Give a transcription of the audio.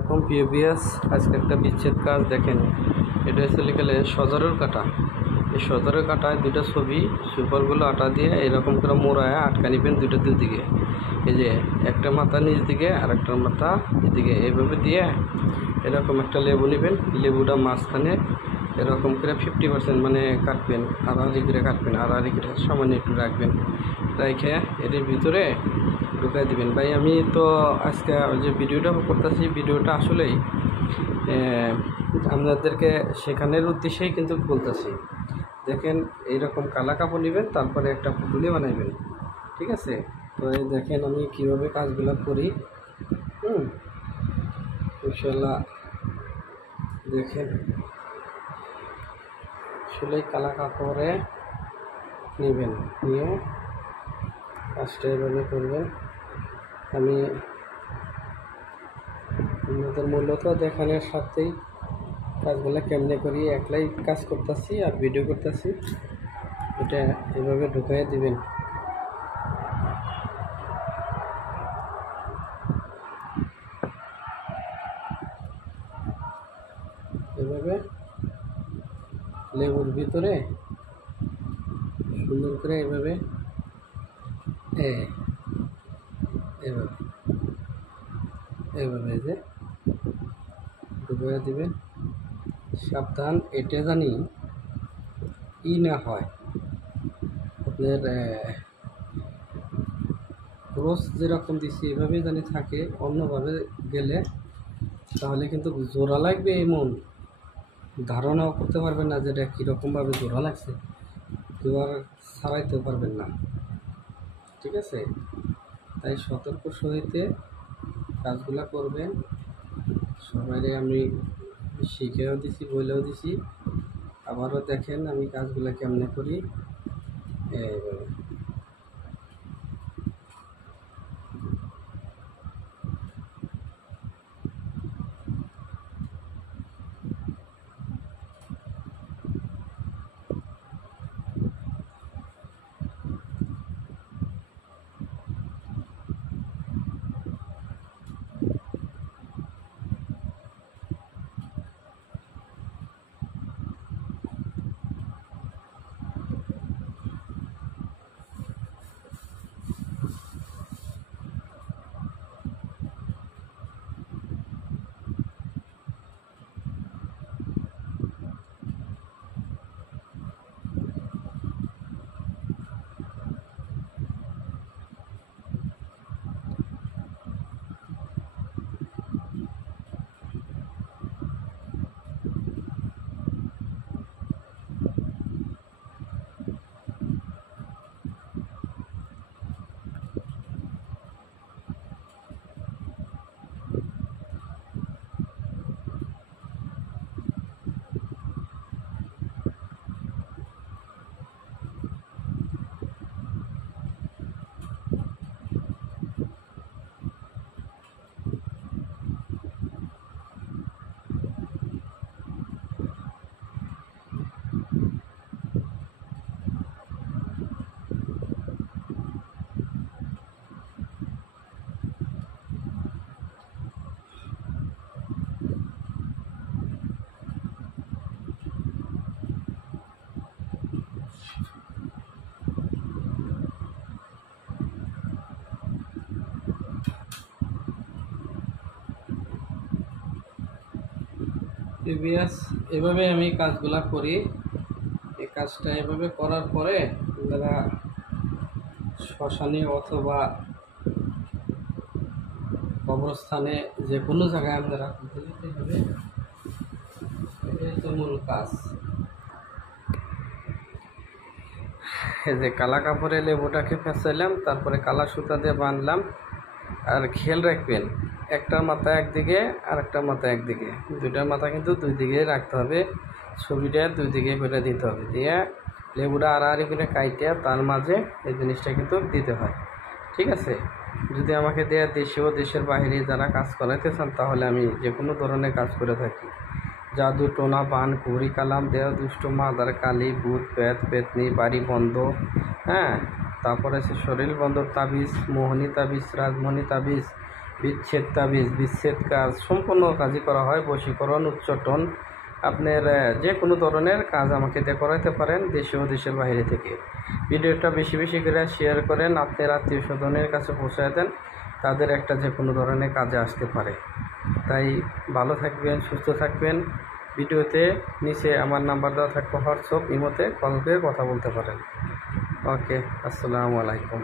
এখন পিওবিএস আজকে একটা বিচ্ছেদ কাজ দেখেন। এটা হচ্ছে লিখলে সজরের কাটা। এই সজরের কাটায় দুইটা ছবি সুপারগুলো আটা দিয়ে এরকম করে মোড়ায় আটকা নিবেন দুইটা দুদিকে। এই যে একটা মাথা নিচ দিকে আর একটা মাথা এদিকে, এইভাবে দিয়ে এরকম একটা লেবু নেবেন। লেবুটা মাঝখানে এরকম করে 50% মানে কাটবেন, আড়াআড়ি করে কাটবেন, আড়াআড়ি করে সামান্য একটু রাখবেন, রেখে এর ভিতরে ঢুকাই দিবেন। ভাই আমি তো আজকে যে ভিডিওটা করতেছি, ভিডিওটা আসলেই আপনাদেরকে শেখানোর উদ্দেশ্যেই কিন্তু বলতেছি। দেখেন এইরকম কালা কাপড় নেবেন, তারপরে একটা পুটুলি বানাইবেন, ঠিক আছে? তো এই দেখেন আমি কীভাবে কাজগুলো করি। ইনশাল্লাহ দেখেন আসলে কালা কাপড়ে নেবেন, নিয়ে কাজটা এভাবে করবেন। আমি আপনাদের মূলত দেখানোর সাথেই কাজগুলো কেমনে করি, একলাই কাজ করতেছি আর ভিডিও করতেছি। এটা এভাবে ঢুকাই দিবেন। এভাবে লেবুর ভিতরে সুন্দর করে এভাবে এভাবে এভাবে যে ঢুকিয়ে দিবেন। সাবধান, এটা জানি না হয় আপনার ক্রস যেরকম দিচ্ছি এভাবেই জানি থাকে, অন্যভাবে গেলে তাহলে কিন্তু জোড়া লাগবে, এমন ধারণাও করতে পারবেন না যেটা কীরকমভাবে জোড়া লাগছে, কেউ আর ছাড়াইতেও পারবেন না, ঠিক আছে? তাই সতর্ক সহিতে কাজগুলা করবেন। সবাইরে আমি শিখেও দিছি, বলেও দিছি। আবারও দেখেন আমি কাজগুলা কেমনে করি। এইভাবে প্রিভিয়াস এভাবে আমি কাজগুলা করি। এই কাজটা এভাবে করার পরে আপনারা শ্মশানে অথবা কবরস্থানে যে কোনো জায়গায় আপনারা করতে যেতে হবে। এটাই তো মূল কাজ। এই যে কালা কাপড়ে লেবুটাকে ফেঁচাইলাম, তারপরে কালা সুতা দিয়ে বাঁধলাম। আর খেয়াল রাখবেন, একটা মাথা একদিকে আর একটা মাথা একদিকে, দুইটার মাথা কিন্তু দুই দিকেই রাখতে হবে। ছবিটা দুই দিকে করে দিতে হবে, দিয়ে লেবুটা আড়াআড়ি করে কাইটে তার মাঝে এই জিনিসটা কিন্তু দিতে হয়, ঠিক আছে? যদি আমাকে দেয়া দেশে ও দেশের বাইরে যারা কাজ করাইতে চান, তাহলে আমি যে কোনো ধরনের কাজ করে থাকি। জাদু টোনা বান কুড়ি কালাম দেয়া দুষ্ট মাদার কালী ভূত পেত পেতনি বাড়ি বন্ধ, তারপরে শরীর বন্ধ তাবিজ, মোহনী তাবিজ, রাজমণি তাবিজ, বিচ্ছেদ তাবিজ, বিচ্ছেদ কাজ, সম্পূর্ণ কাজই করা হয়। বশীকরণ, উচ্চাটন, আপনার যে কোনো ধরনের কাজ আমাকে দিয়ে করাতে পারেন, দেশে ও দেশের বাইরে থেকে। ভিডিওটা বেশি বেশি করে শেয়ার করেন, আপনার আত্মীয় স্বজনের কাছে পৌঁছায় দেন, তাদের একটা যে কোনো ধরনের কাজে আসতে পারে। তাই ভালো থাকবেন, সুস্থ থাকবেন। ভিডিওতে নিচে আমার নাম্বার দেওয়া থাকবে, হোয়াটসঅ্যাপ, ইমোতে কল করে কথা বলতে পারেন। ওকে, আসসালামু আলাইকুম।